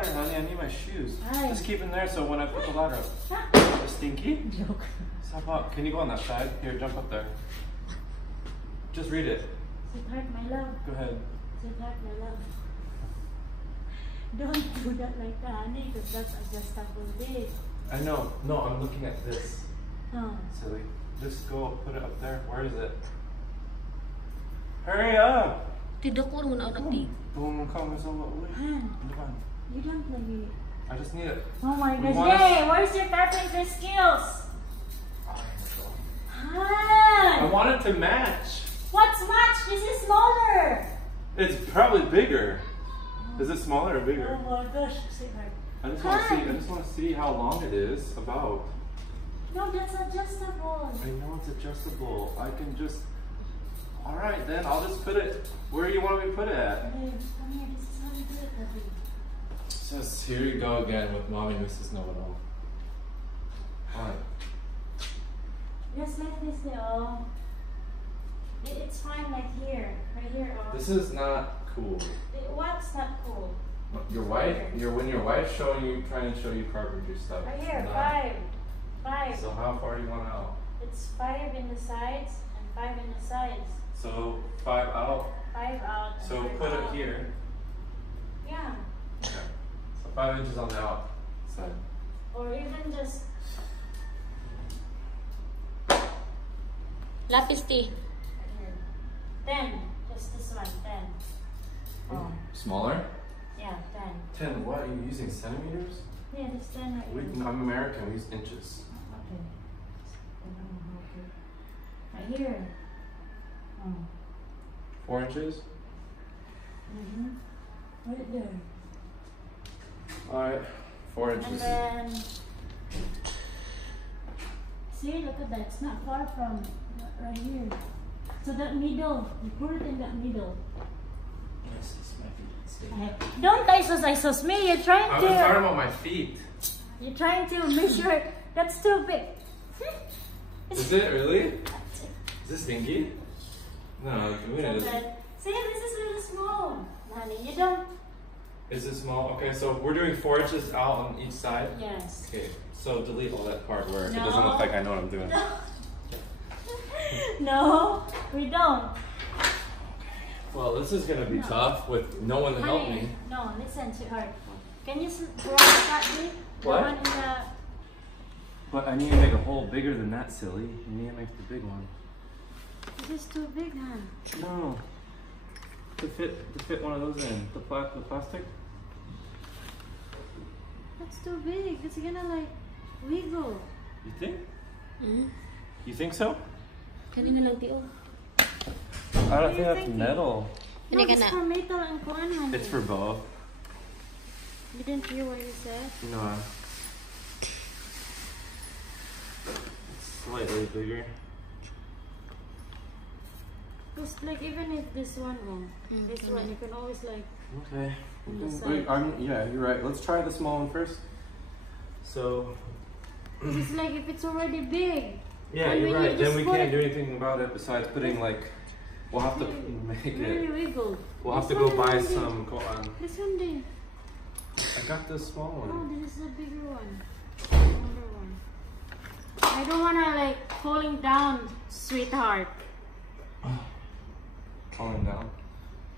ladder, honey. I need my shoes. Hi. Just keep them there so when I put the ladder up. Stinky? Joke. Stop up. Can you go on that side? Here, jump up there. Just read it. Sweetheart, my love. Go ahead. Sweetheart, my love. Don't do that like that, honey, because that's adjustable bed. I know. No, I'm looking at this. Oh. Silly. Just go put it up there. Where is it? Hurry up! Tidak ko rin ako nagti. Boom, come so wait. Han, you don't like it. I just need it. Oh my We gosh, wanna- yay! Where's your carpenter skills? Han! I want it to match. What's much? This is smaller. It's probably bigger. Is it smaller or bigger? Oh my gosh, sweetheart. I just want to see. I just want to see how long it is. About. No, that's adjustable. I know it's adjustable. I can just. All right, then I'll just put it where you want me to put it at. Babe, come here. This is how you do it, baby. Just here you go again with Mommy Mrs. Know-It-All. Alright. Just like this, oh. It's fine, like here, right here. Oh. This is not cool. What's not cool? Your wife, when your wife's showing you, trying to show you carpentry stuff. Right here, not- 5. So how far do you want out? It's 5 in the sides and 5 in the sides. So 5 out. 5 out. And So 5 put out. it here. Yeah. Okay. So 5 inches on the outside. Or even just. Lapis ti. Right here. 10. Just this one. 10. Oh. Smaller? Yeah, 10. 10. What? Are you using centimeters? Yeah, this 10 right here. I'm American. We use inches. Okay. Right here. Oh. 4 inches? Right there. Alright. 4 inches. And then. See, look at that. It's not far from right here. So that middle, you put it in that middle. Yes, this might be. Don't isos me. You're trying I'm to. talking about my feet. You're trying to measure. That's too big. Is it really? Is this stinky? No, we So need that, see, this is really small, honey. You don't. Is it small? Okay, so we're doing 4 inches out on each side. Yes. Okay, so delete all that part where it No. doesn't look like I know what I'm doing. No. No, we don't. Well, this is gonna be No. tough with no one to help Honey, me. no, listen to her. Can you draw that big? The What? one in the. But I need to make a hole bigger than that, silly. You need to make the big one. This is too big, hon. No. To fit one of those in. The plastic? That's too big. It's gonna like wiggle. You think? Mm. You think so? Kani na lang ti oh. I don't What are think you that's thinking? metal. No, Hindi ka it's na. for metal and kuan, honey. It's for both. You didn't hear what you said? No. It's slightly bigger. Because like even if this one, this one, you can always like. Okay. On the Wait, side. yeah, you're right. Let's try the small one first. So. It's like if it's already big. Yeah, And you're when you right. Then just we put can't it- do anything about it besides putting like. We'll have to make Really it. wiggle. We'll have to This go one buy is big. some. This one did. I got this small Oh, one. this is a bigger one. Smaller one. I don't wanna like falling down, sweetheart. Falling down.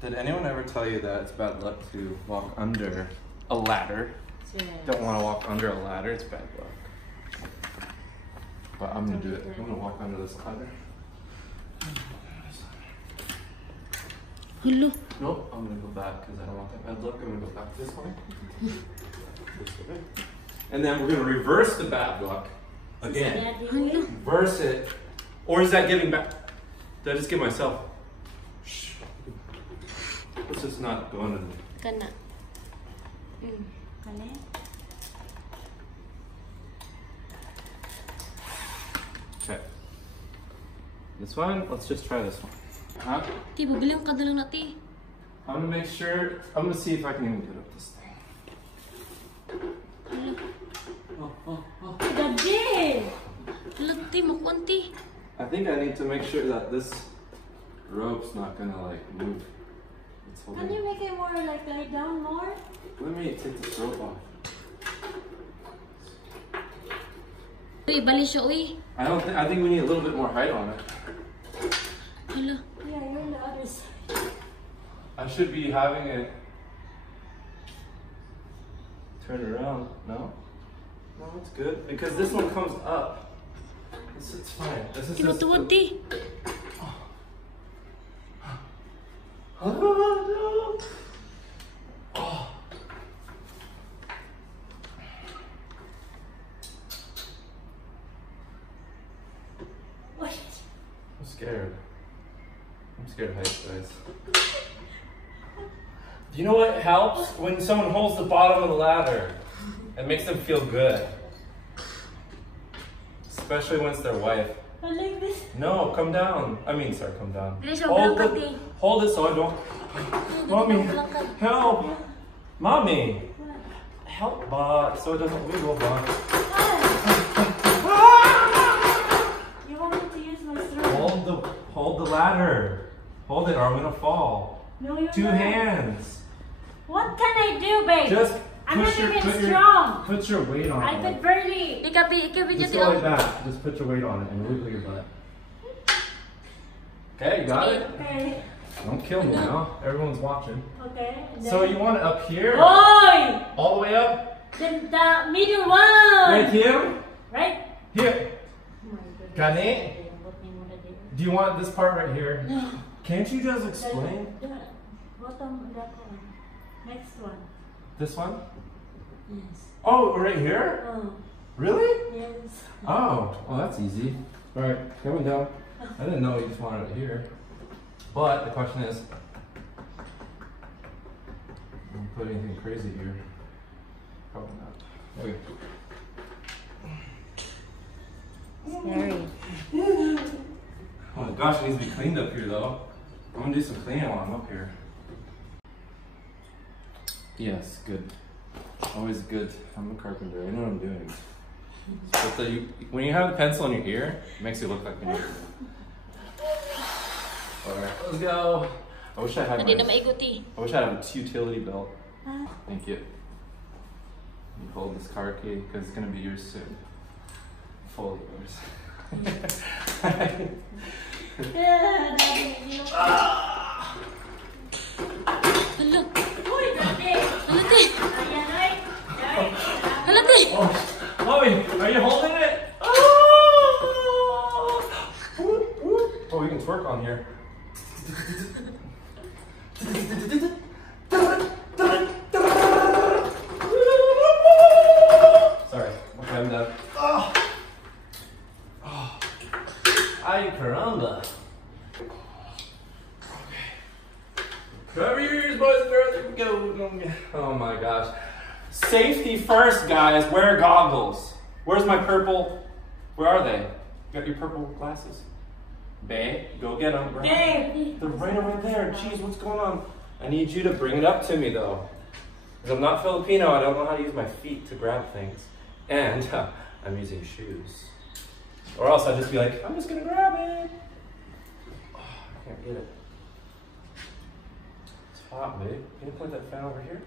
Did anyone ever tell you that it's bad luck to walk under a ladder? Yes. Don't want to walk under a ladder, it's bad luck. But I'm gonna do it. I'm gonna walk under this ladder. Hello. Nope, I'm gonna go back because I don't want that bad luck. I'm gonna go back this way. This way. And then we're gonna reverse the bad luck again. Hello. Reverse it. Or is that giving back? Did I just give myself? Shh. Let's just not go under the. Kana. Kani? Okay. This one, let's just try this one. Huh? Ti bibilang ka na lang na ti. I'm gonna make sure, I'm gonna see if I can even get up this thing. Gabi! Hello ti mo konti. I think I need to make sure that this rope's not gonna like move It's Can holding. you make it more like lie down more? Let me take this rope off. Uy, bali siya, uy. I think we need a little bit more height on it. Hala. Yeah, you're on the other side. I should be having it turn around. No? No, it's good. Because this one comes up. It's fine. This is just... Tinutuwad, ti. Oh, no. Oh. What? I'm scared. I'm scared of heights, guys. You know what helps? When someone holds the bottom of the ladder. It makes them feel good. Especially when it's their wife. I like this. No, come down. I mean, sorry, come down. Dili siya Hold maglakad, it, ti. hold it so I don't... Mommy, help! Mommy! Help, ba, so it doesn't wiggle, ba. You want me to use my throat? Hold the ladder. Hold it or I'm gonna fall. No, you're Two not. hands. What can I do, babe? Just I'm not push your, even put your, strong. put your weight on I it. could barely. Ikabi Just ti, go like oh. that. Just put your weight on it and wiggle your butt. Okay, you got it? Okay. Don't kill me now. Everyone's watching. Okay. and So then- you want it up here? Oi! All the way up? Then the middle one. Right here? Right? Here. Oh my goodness. Ganda? Do you want this part right here? No. Can't you just explain? The bottom, that one. Next one. This one? Yes. Oh, right here? Oh, Really? yes. Oh, well that's easy. All right, coming down. I didn't know you just wanted it here. But the question is, don't put anything crazy here. Probably not. Okay. Scary. Oh my gosh, it needs to be cleaned up here though. I'm gonna do some cleaning while I'm up here. Yes, good. Always good. I'm a carpenter. I know what I'm doing. But when you have the pencil in your ear, it makes you look like an idiot. Alright, let's go. I wish I had Hindi na my, maigot, ti. I wish I had a utility belt. Thank you. You hold this car key because it's gonna be yours soon. Fully yours. Yeah, Daddy, you know. Hala. Uy, Daddy. Hala, ti. Ayan, ay. Ay. Hala, ti. Oh, Mommy, are you holding it? Oh, oh, you can twerk on here. Sorry, okay, I'm done. Oh. Oh. Ay, caramba. Okay. Cover your ears, boys and girls. Here we go. Oh my gosh. Safety first, guys. Wear goggles. Where's my purple? Where are they? You got your purple glasses? Babe, go get them. Bro. Babe. They're right over there. Jeez, what's going on? I need you to bring it up to me, though. Because I'm not Filipino. I don't know how to use my feet to grab things. And I'm using shoes. Or else I'd just be like, I'm just going to grab it. Oh, I can't get it. It's hot, babe. Can you point that fan over here?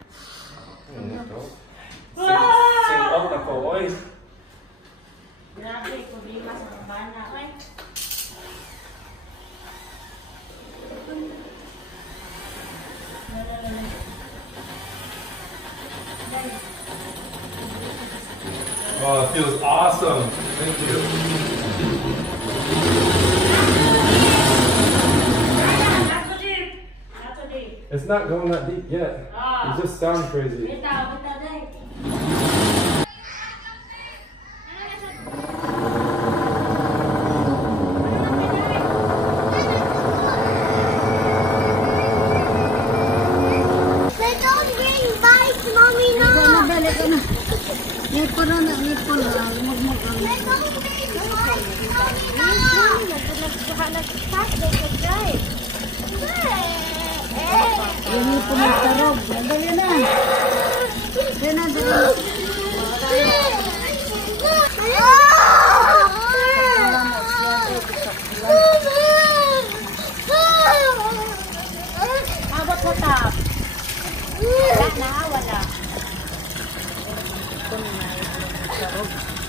Sing up na ko, oy. Grabe, problema sa kabana, ay. Oh, it feels awesome. Thank you. Not so deep. Not so deep. It's not going that deep yet. Ah. It just sounds crazy. Bitaw, day. They don't bring bikes, Mommy, no! They don't bring bikes, Abot mo ta.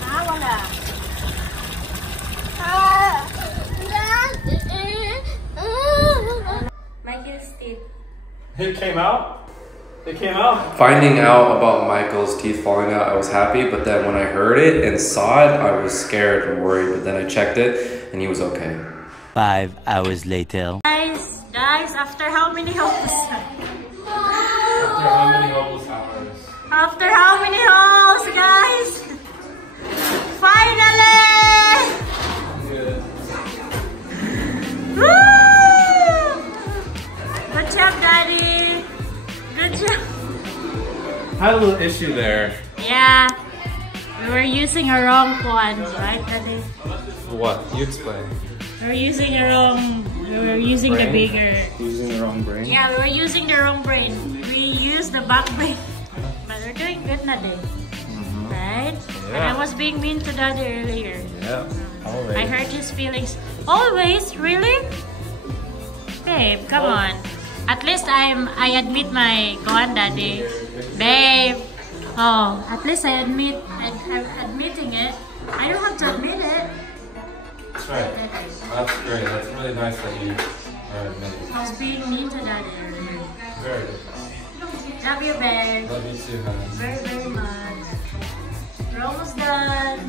Wala. Michael's teeth. It came out? It came out? Finding out about Michael's teeth falling out, I was happy, but then when I heard it and saw it, I was scared and worried, but then I checked it and he was okay. 5 hours later. Guys, after how many hopeless After how many hopeless hours? After how many holes, guys? Finally! Good. Woo! Good job, Daddy. Good job. Had a little issue there. Yeah. We were using a wrong ones, right, Daddy? What? You explain. We were using the bigger. Using the wrong brain? Yeah, we were using the wrong brain. We used the back brain. But we're doing good, Daddy. Right? Yeah. And I was being mean to Daddy earlier. Yeah, always. I hurt his feelings. Always? Really? Babe, come on. At least I admit my Ganda, Daddy. Babe. Oh, at least I'm admitting it. I don't have to admit it. That's right. That's great. That's really nice that you are admitting. I was being mean to Daddy earlier. Very good. Love you, babe. Love you too, honey. Very, very much. We're almost done.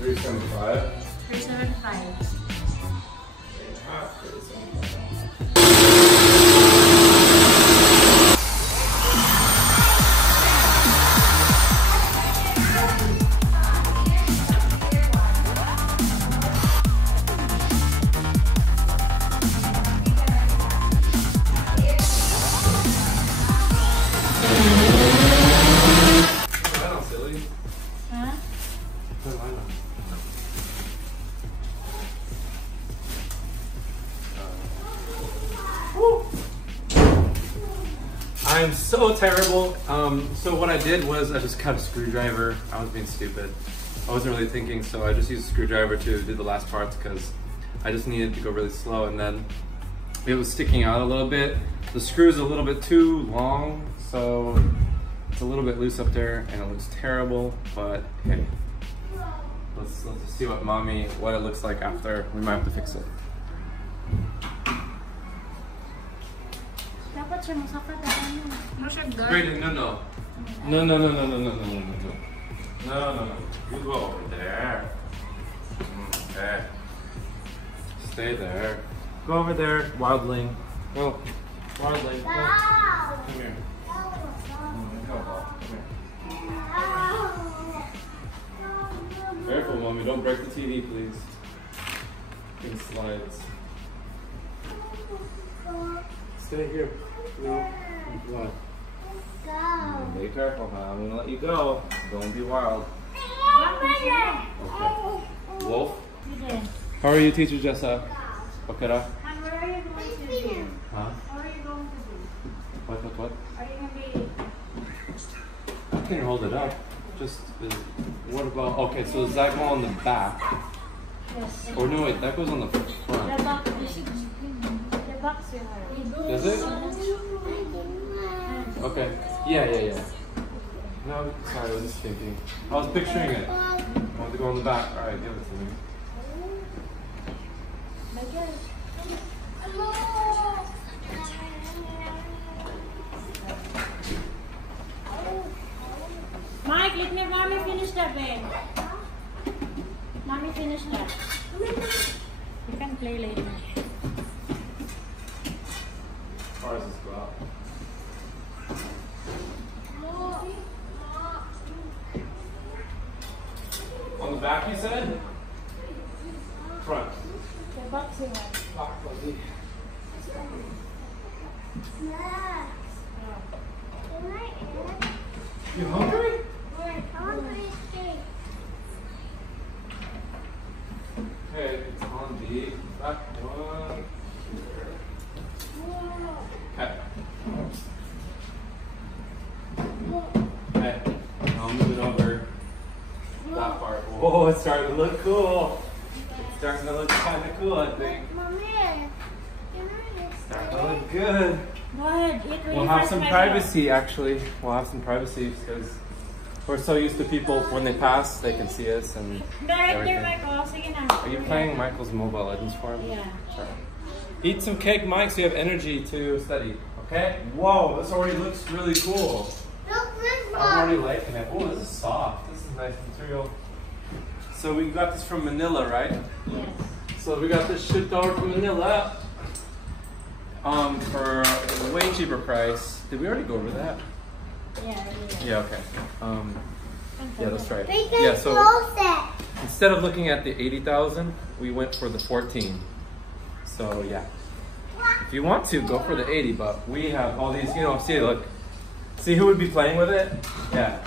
$375. 375. Huh? I'm so terrible. So what I did was I just cut a screwdriver. I was being stupid. I wasn't really thinking, so I just used a screwdriver to do the last parts because I just needed to go really slow, and then it was sticking out a little bit. The screw's a little bit too long, so it's a little bit loose up there and it looks terrible, but hey. Let's just see what it looks like after. We might have to fix it. Dapat siya masapat na ano. Mo siya guard. Brayden, no. No. You go over there. Okay. Stay there. Go over there, wildling. Go. Wildling, go. Come here. Go. Come here. Careful, Mommy. Don't break the TV, please. It slides. Stay here. No. Come on. Be careful, huh? I'm gonna let you go. Don't be wild. Okay. Wolf? How are you, Teacher Jessa? Okay, da? And where are you going to do? Huh? What are you going to do? What? Are you going to be... I can hold it up. Just, what about, okay, so does that go on the back? Yes. Or no, wait, that goes on the front. The box you have. Does it? Okay. Yeah. No, sorry, I was just thinking. I was picturing it. I want to go on the back. Alright, give it to me. Mike, let me mommy finish that, babe. Mommy finish that. You can play later. As far as this go out. On the back, you said? Front. The box you have. Back, lovely. You hungry? Okay, it's on the back one. Okay. Okay, I'll move it over that part. Whoa, it's starting to look cool. Starting to look kind of cool, I think. Mommy, Starting to look good. Go ahead, eat really We'll have fast, some my privacy, actually. We'll have some privacy because we're so used to people when they pass, they can see us and girl. Right there, everything. Michael. Sige na. Are you playing Michael's Mobile Legends for him? Yeah. Sure. Eat some cake, Mike, so you have energy to study. Okay? Whoa, this already looks really cool. look this I'm already one. liking it. Oh, this is soft. This is nice material. So we got this from Manila, right? Yes. So we got this shipped over from Manila for a way cheaper price. Did we already go over that? Yeah. Yeah, okay. Yeah, that's right. We can Yeah, so close it. instead of looking at the 80,000, we went for the 14. So yeah. If you want to, go for the 80, but we have all these, you know, see, look. See who would be playing with it? Yeah.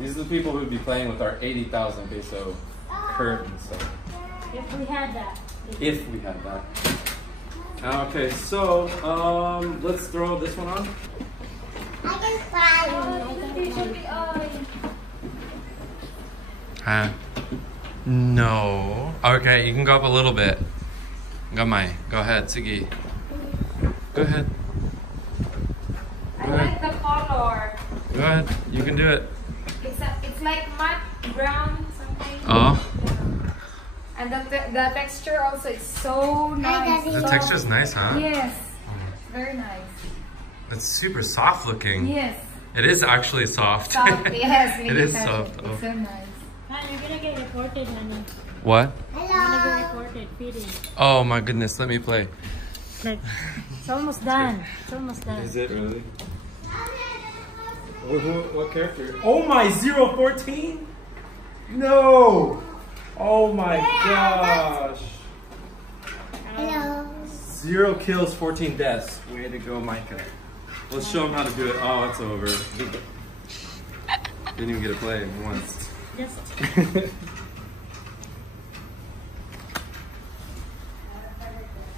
These are the people who would be playing with our 80,000 peso curtain, so. If we had that. If we had that. Okay, so, let's throw this one on. I can fly. No. Okay, you can go up a little bit. Gamay. Go ahead, sige. Go ahead. I like the color. Go ahead. You can do it. It's like matte brown something. Oh. And the texture also is so nice. The texture's nice, huh? Yes. Very nice. It's super soft looking. Yes. It is actually soft. Soft. Yes. It is soft. It's so nice. Man, you're gonna get reported, honey. What? You're gonna get reported, feeding. Oh my goodness, let me play. Like, it's almost done. It's almost done. Is it really? What character? Oh my, 014? No! Oh my gosh. Hello. 0 kills, 14 deaths. Way to go, Micah. Let's show him how to do it. Oh, it's over. Didn't even get to play once. Just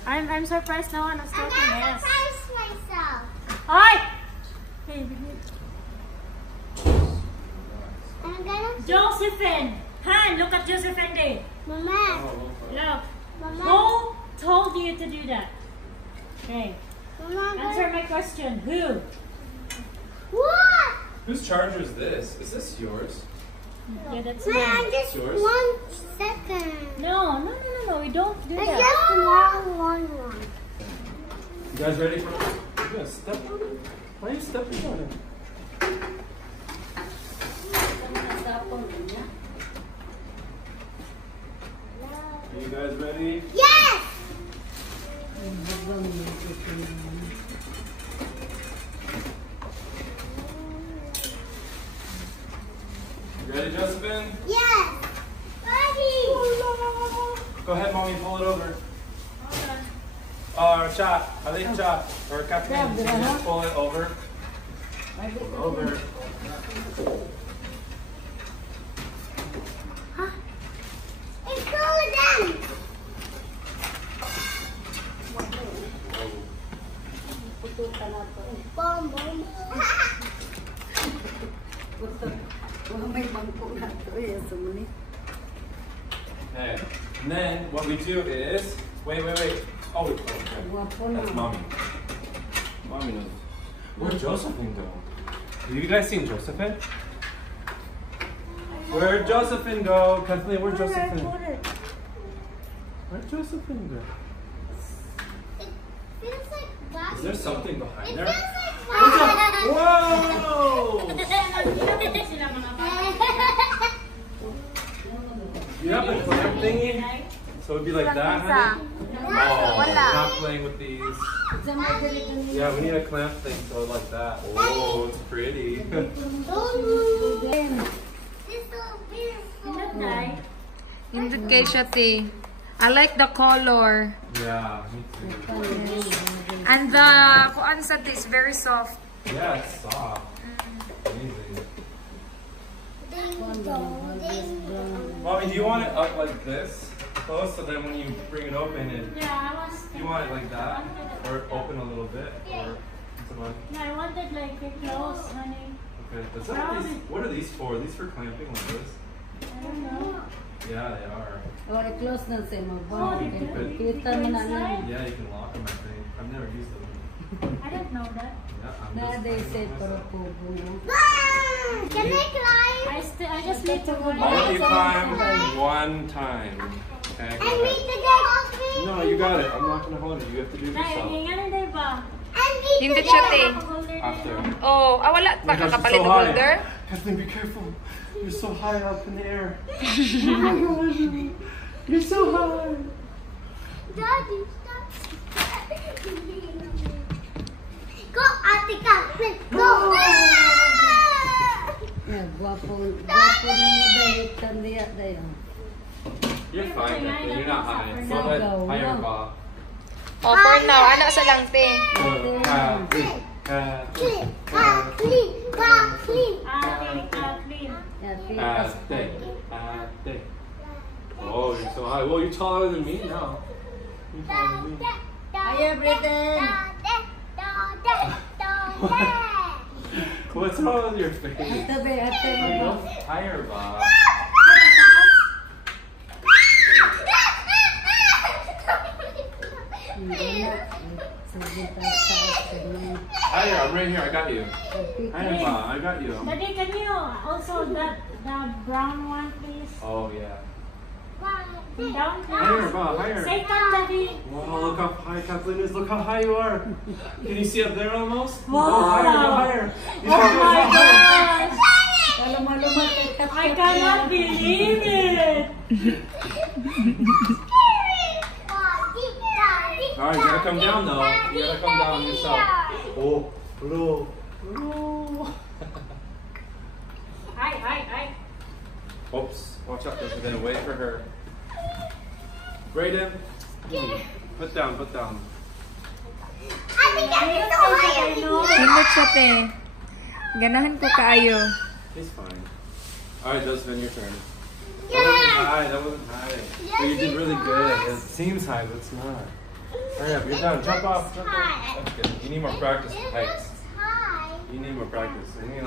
I'm surprised no one was I talking gotta yes. surprise myself. Hi! Hey, I'm gonna. Josephine! Han, look at Josephine there. Mama. Look. Mama. Who told you to do that? Hey, Mama. answer my question. Who? What? Whose charger is this? Is this yours? Yeah, that's Man, mine. just Yours? 1 second. No, we don't do It's that. just one. You guys ready for it? You're gonna step on it? Why are you stepping on it? Are you guys ready? Yes. You ready, Josephine? Yes. Ready. Go ahead, mommy, pull it over. Chat. I think chat. Or Kathleen, you just pull it over. Pull it over. It's cool again. Boom, boom. Okay. And then what we do is, wait. Oh, okay. That's mommy. Mommy knows. Where'd Josephine go? Have you guys seen Josephine? Where'd Josephine go? Kathleen, where'd Josephine? Where'd Josephine go? It feels like that. Is there something behind It there? feels like that. Whoa! You have the clamp thingy? So it'd be like that, honey? Oh, not playing with these. Yeah, we need a clamp thing, so like that. Oh, it's pretty. Don't move. It's so beautiful. Hindi kay siya, te. I like the color. Yeah, me too. And the kuan sa te is very soft. Yeah, it's soft. Amazing. Ding dong, ding dong. Mommy, do you want it up like this? Close, so then when you bring it open, Yeah, I was. do you want it like that? Or open a little bit? Or something? No, I wanted like it close, honey. Okay. What are these for? Are these for clamping like this? I don't know. Yeah, they are. Or close na sa mo. Oh, they do? Kita mo na lang. Yeah, you can lock them, I think. I've never used them. I don't know that. Yeah, Na they say para po. Can I climb? I just need to go I'll let you down. climb one time. Okay, go And read ahead. the game. No, you got it. I'm not gonna hold it. You have to do it Nay, yourself. hingan na ba? And read Hindi the siya, game. te. After. Oh, wala pa Oh my gosh, it's kakapalit so ng high. holder. Kathleen, be careful. You're so high up in the air. Oh my gosh. You're so high. Daddy, stop. Go, Ate Kathleen. Go. Yeah, guwapo na mo dahil tandiya dayo. You're fine, Kathleen. You're not high. Go ahead. Higher bar. Oh, for now, anak sa lang, te. Kathleen. Clean, clean, clean. Clean. Yeah, Kathleen. Oh, you're so high. Well, you're taller than me now. You're taller than me. Hiya, Britain. What's wrong with your face? Tabi, ate mo. Higher bar. Higher, I'm right here. I got you. Higher bar. I got you. Daddy, can you also the brown one, please? Oh, yeah. Down, Higher please. bar. Higher. Second, Daddy. Wow, look how high Kathleen is. Look how high you are. Can you see up there almost? Wow. Go higher, go higher. You Oh gotta go my higher. gosh! Lumaluma I cannot believe it! Alright, you gotta come down though. You gotta come down yourself. Oh, hello. Hello. Hi. Oops, watch out, we're gonna wait for her. Brayden, put down. Himot siya, te. Ganahan ko kaayo. He's fine. Alright, Josephine, your turn. That wasn't high. But you did really good. It seems high, but it's not. Hurry up, you're done. Jump off. That's good. You need more practice with heights. You need more practice. We're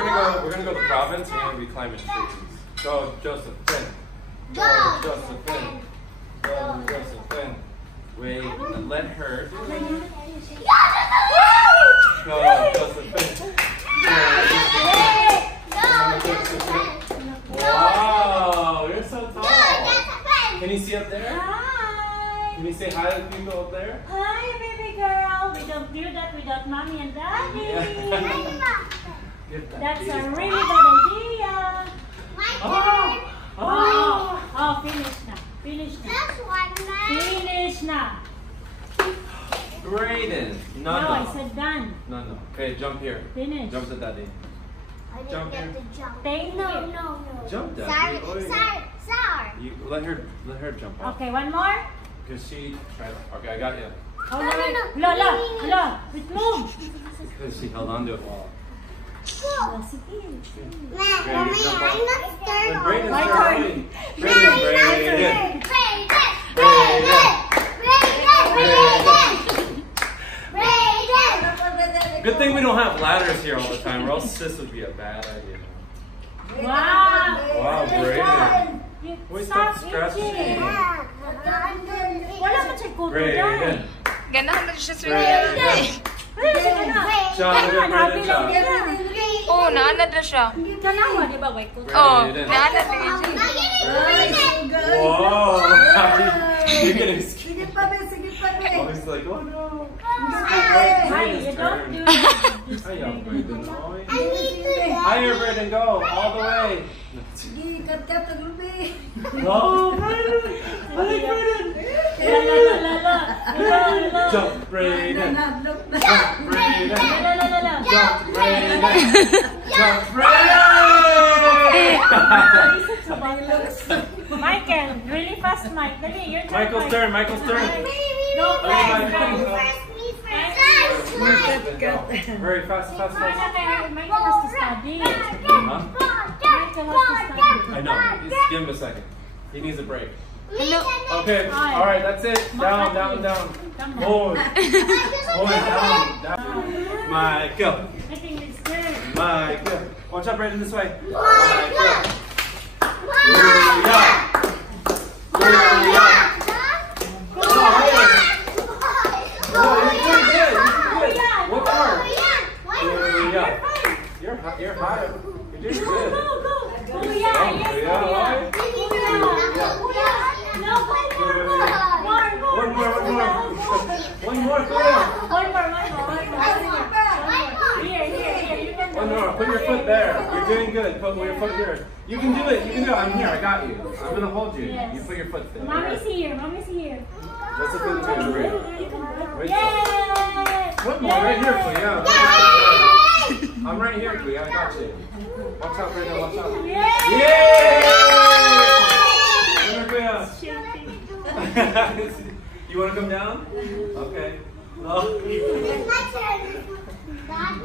gonna go to the province and you're gonna be climbing trees. Go, Josephine. Go, Josephine. Go, Josephine. Wait, let her. Go, Josephine. Wow, you're so tall. Can you see up there? Hi! Can you say hi to people up there? Hi, baby girl! We don't do that without mommy and daddy! That's a really good idea! Oh, finish na! Brayden. No, I said done. No. Okay, jump here. Finish. Jump to daddy. I Jump didn't here. get to jump. Take it. No. Jump, daddy. Sorry. You let her jump off. Okay, one more. Because she tried. Okay, I got you. Oh, Lola, it moves. Because she held on to it well. Oh, sige. Mommy, I'm not scared. Brayden's My turn. turn. Brayden. Good thing we don't have ladders here all the time, or else this would be a bad idea. Wow. Wow, Brayden. Wait, stop scratching. Wala man siya kuto Brayden. Ganahan na siya sa Brayden. John, look at Brayden, John. Oh, naanad na siya. Kanawa, di ba? Wait, kuto. Oh, Brayden. naanad na siya. Whoa. You're getting scared. Sige pa, Oh, he's like, oh no. Hi, you don't do that. Hiya, Brayden. Higher, Brayden, go. All the way. Sige, kat lubi. No, Brayden. I like Brayden. La. Jump, Brayden. Nanadlok na. Jump, Brayden. La. Jump, Brayden. Jump, Brayden. Michael, really fast, Mike. Dali, your turn. Michael's turn. Go fast. Very fast. Michael has to study. Huh? Michael has to study. I know. Just give him a second. He needs a break. Hello. Okay. All right. That's it. Down. Come down. Hold down. Michael. I think it's good. Michael. Watch out, Brayden, this way. Michael. You're high. You're doing good. One more. Put your foot there. You're doing good. Put your foot here. You can do it. I'm here. I got you. I'm gonna hold you. Yes. You put your foot there. Mommy's here. That's a good time. Wait. Yes. One more right here, Clea. I'm right here, Clea. I got you. Watch out, Brenda. Watch out. Yay! You want to come down? Okay. Oh.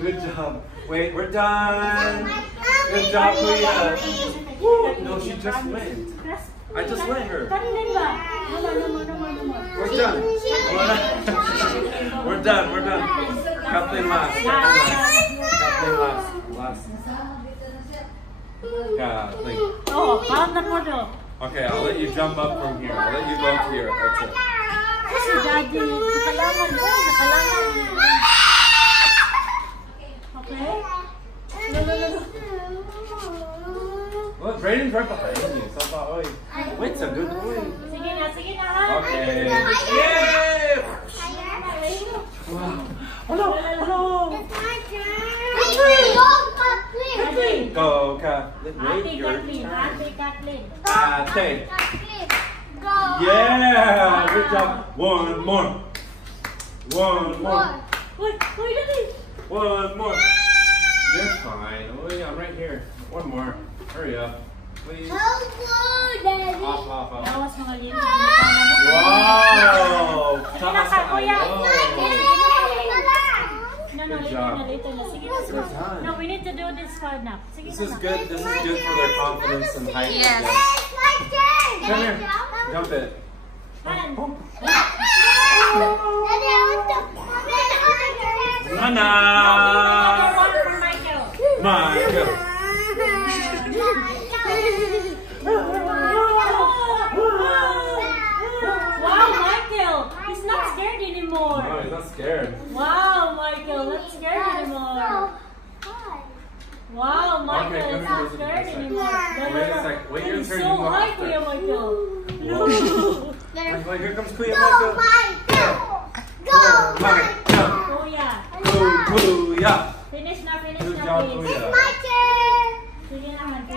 Good job. Wait, we're done. Good job, Clea. No, she just went. I just let her. We're done. We're done. Kathleen last. Kathleen. Oh, calm the model. Okay, I'll let you jump up from here. I'll let you go up here. That's it. Kasi daddy, nakalangan. Okay? No. Well, Brayden's right behind you. So I thought, oh, wait, so good. Sige na ha. Okay. Yay! Wow. Hello. Go, Kathleen. Wait, your turn. Ate. Yeah, good job. One more. Wait, daddy. One more. You're fine. Oh, yeah, I'm right here. One more. Hurry up, please. Off. Awas mga linis. Wow! Taas ka, kuya. No, Good job. later na. Sige na. Good time. No, we need to do this hard now. Sige This is good. This is good for their confidence and height. Yes. Come here. Jump it. Nana. Michael. Wow, Michael. He's not scared anymore. No, he's not scared. Wow, Michael. Not scared anymore. Wow, Michael. Okay, He's not scared anymore. Wait a sec. Wait your He's turn. so You go high, after. Kuya Michael. Like, here comes Clea, Michael. Michael. Kuya. Clea. Finish na, Good job, please. Clea. Sige naman, You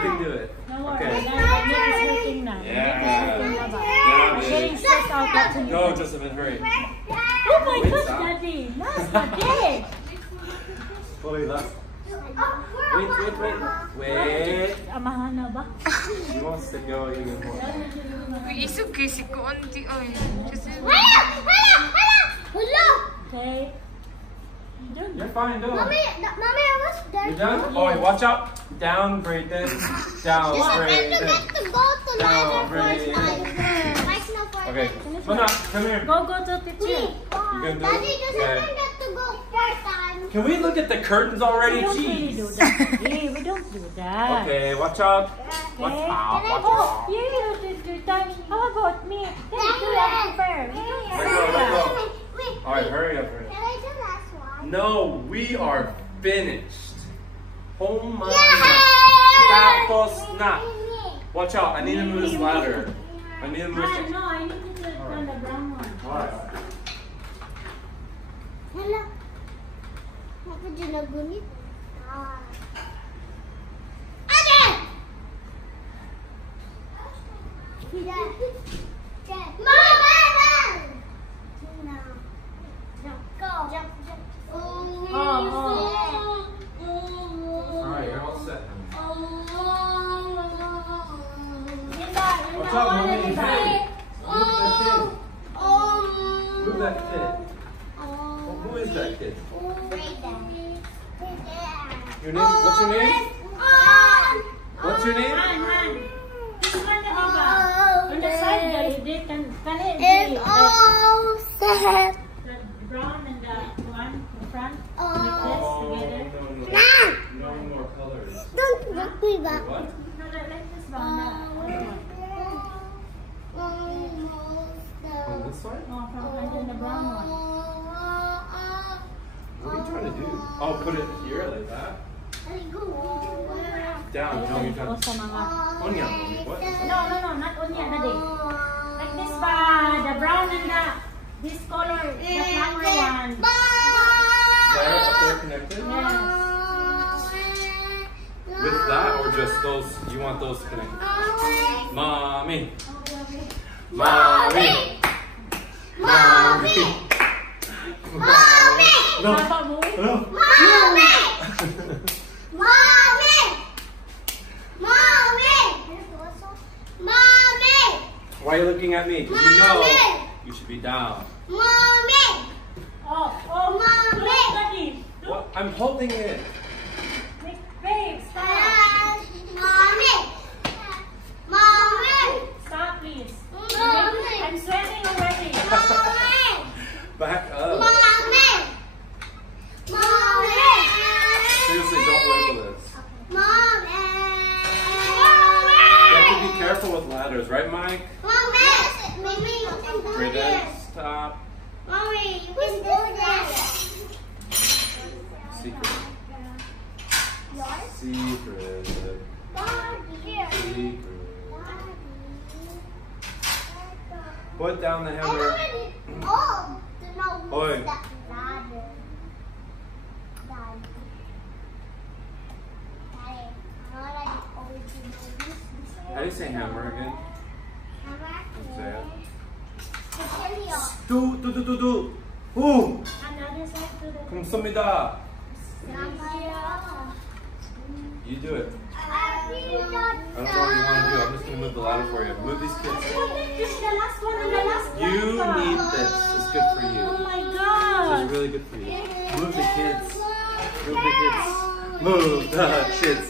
can do it. No more. Okay. My neck is hurting now. Yeah. I'm getting stressed out. That's when you Go, Josephine, hurry. Oh my Wait, gosh, stop. Daddy. Last Daddy. Chloe, last. Wait. Amahan na ba? He wants to go even more. Isog kasi ko onti oy. Okay. You're fine, go. Mommy, I was there. You done? Oh, wait, watch out. Down, Brayden. Down, Brayden. Down, Brayden. Okay. Mona, come here. Go to teacher. You can do Daddy it? doesn't Okay. get to go first time. Can we look at the curtains already? We don't really do Jeez. that. Hey, we don't do that. Okay, watch out. Watch Okay. out. Watch Oh, out. you do times. How about me? Hey, do that fair. We don't Let do go, let that. go. All right, hurry up. Hurry. Can I do last one? No, we are finished. Oh my Yay! God. Tapos na. Watch out. I need to move this ladder. I need to move Ah, this. no, I need to turn the brown one. Why? Hello. Apa dia nak bunyi? Ada. Mama. Go. Jump. Oh. Alright, you're all set. Watch out, Mommy. Hey. Move that kid. Who is that kid? Your name? What's your name? What's your name? This one, diba? On the side, Daddy, can it It's be all set. the brown and the one in front? Oh, Like this together? no. No more colors. Don't look me back. What? Oh, put it here like that. Down. No, you O can't. sa mga... Onya, what? No, not onya, daddy. Like this pa, the brown and this color, the flower one. There, up there connected? Yes. With that or just those? You want those connected? Mommy. Mommy. Mommy. No. No. Why are you looking at me? Because you know you should be down. Oh, look, daddy. What? I'm holding it. Babe, stop. Stop, please. I'm sweating already. Back up. Seriously, don't wiggle this. You have to be careful with ladders, right, Mike? Right there. Stop. Secret. Secret. Secret. Put down the hammer. Oi. How do you say hammer again? Say it. Do. Ooh. Another side to the... 감사합니다. You do it. I don't know what you want to do. I'm just going to move the ladder for you. Move these kids. This is the last one and the last one. You need this. It's good for you. Oh my This god. is really good for you. Move the kids. Move the kids. Move the kids.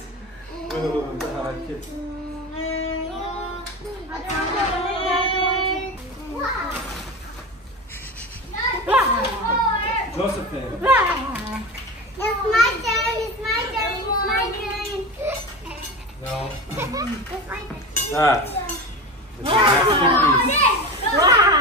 Move the kids. Josephine. It's my turn. No. It's my turn. That. It's a masterpiece. Wow.